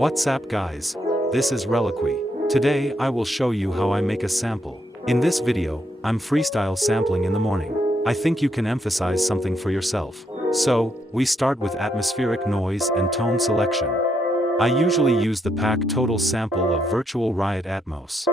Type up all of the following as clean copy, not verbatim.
What's up guys? This is RELIQUI. Today I will show you how I make a sample. In this video, I'm freestyle sampling in the morning. I think you can emphasize something for yourself. So, we start with atmospheric noise and tone selection. I usually use the pack total sample of Virtual Riot Atmos.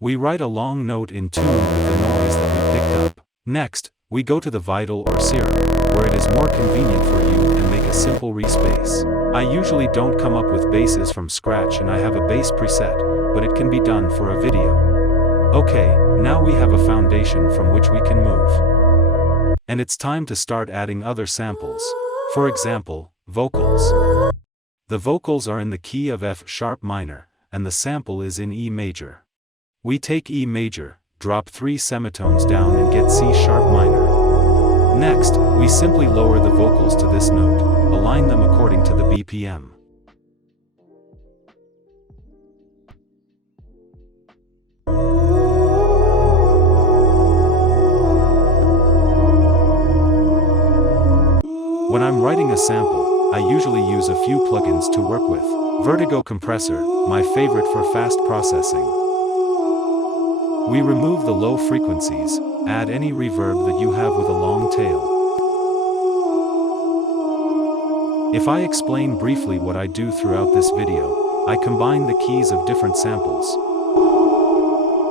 We write a long note in tune with the noise that we picked up. Next, we go to the vital or serum, where it is more convenient for you and make a simple respace. I usually don't come up with basses from scratch and I have a bass preset, but it can be done for a video. Okay, now we have a foundation from which we can move. And it's time to start adding other samples. For example, vocals. The vocals are in the key of F sharp minor, and the sample is in E major. We take E major, drop 3 semitones down and get C sharp minor. Next, we simply lower the vocals to this note, align them according to the BPM. When I'm writing a sample, I usually use a few plugins to work with. Vertigo Compressor, my favorite for fast processing. We remove the low frequencies, add any reverb that you have with a long tail. If I explain briefly what I do throughout this video, I combine the keys of different samples.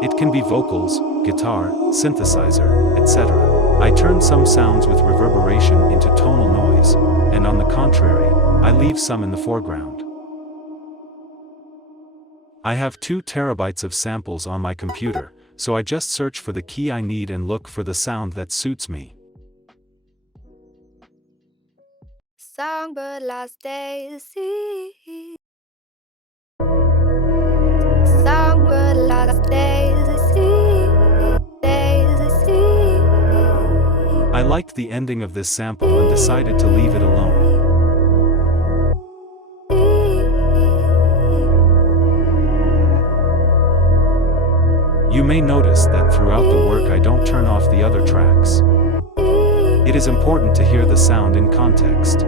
It can be vocals, guitar, synthesizer, etc. I turn some sounds with reverberation into tonal noise, and on the contrary, I leave some in the foreground. I have 2 terabytes of samples on my computer, so I just search for the key I need and look for the sound that suits me. Songbird lost Daisy. Songbird lost Daisy. Daisy. I liked the ending of this sample and decided to leave it alone. You may notice that throughout the work I don't turn off the other tracks. It is important to hear the sound in context.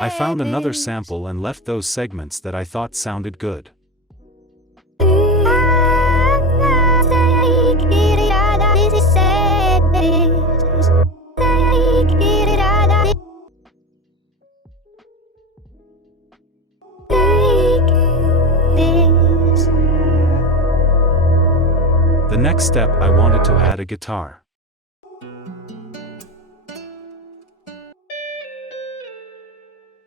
I found another sample and left those segments that I thought sounded good. The next step, I wanted to add a guitar.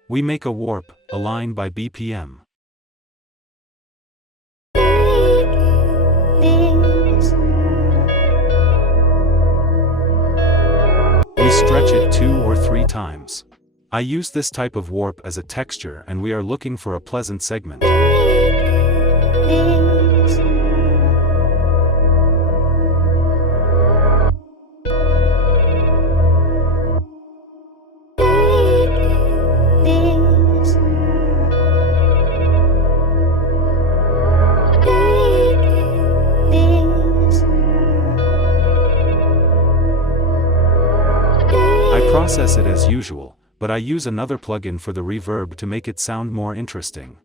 We make a warp, align by BPM. We stretch it 2 or 3 times. I use this type of warp as a texture and we are looking for a pleasant segment. I process it as usual, but I use another plugin for the reverb to make it sound more interesting.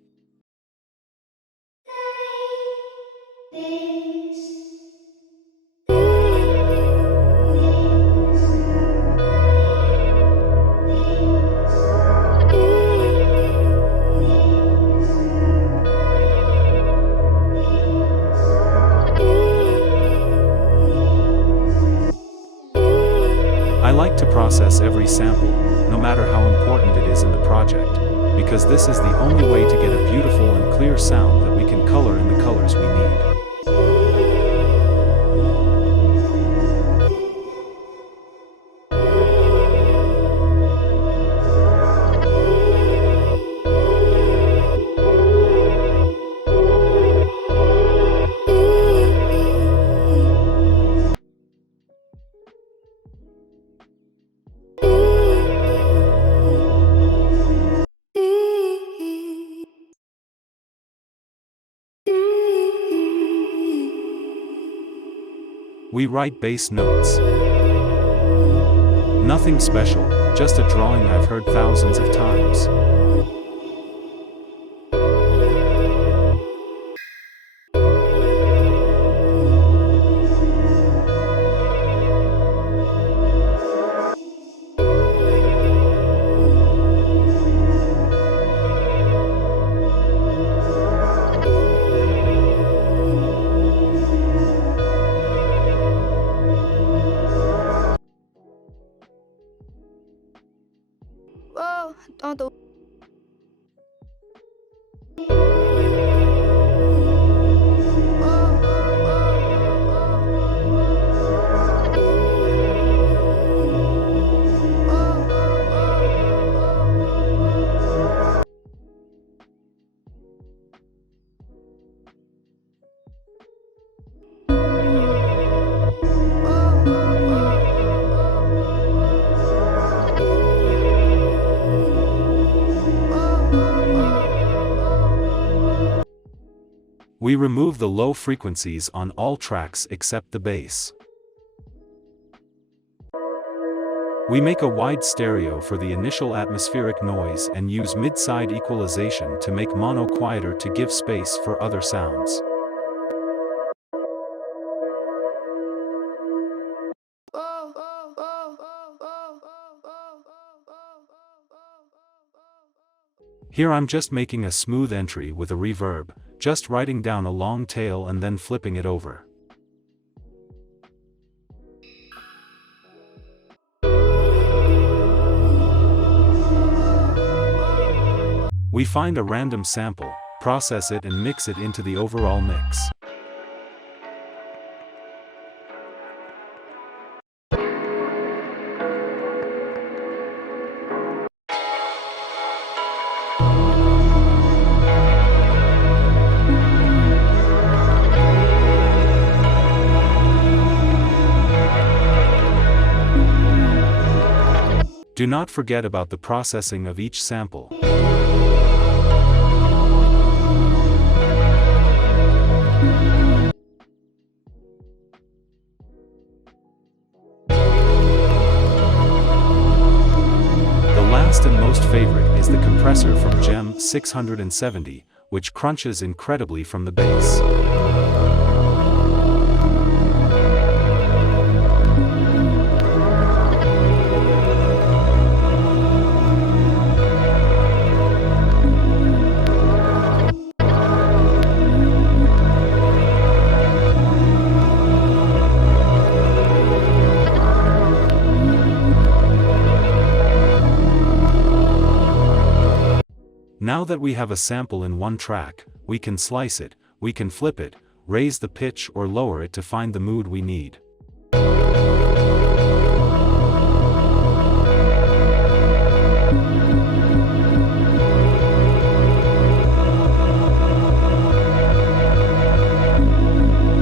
I like to process every sample, no matter how important it is in the project, because this is the only way to get a beautiful and clear sound that we can color in the colors we need. we write bass notes. Nothing special, just a drawing I've heard thousands of times. Whoa, don't do. We remove the low frequencies on all tracks except the bass. We make a wide stereo for the initial atmospheric noise and use mid-side equalization to make mono quieter to give space for other sounds. Here I'm just making a smooth entry with a reverb, just writing down a long tail and then flipping it over. We find a random sample, process it and mix it into the overall mix. Do not forget about the processing of each sample. The last and most favorite is the compressor from GEM 670, which crunches incredibly from the bass. Now that we have a sample in one track, we can slice it, we can flip it, raise the pitch or lower it to find the mood we need.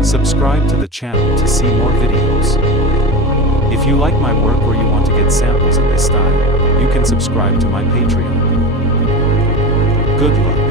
Subscribe to the channel to see more videos. If you like my work or you want to get samples in this style, you can subscribe to my Patreon. Good luck.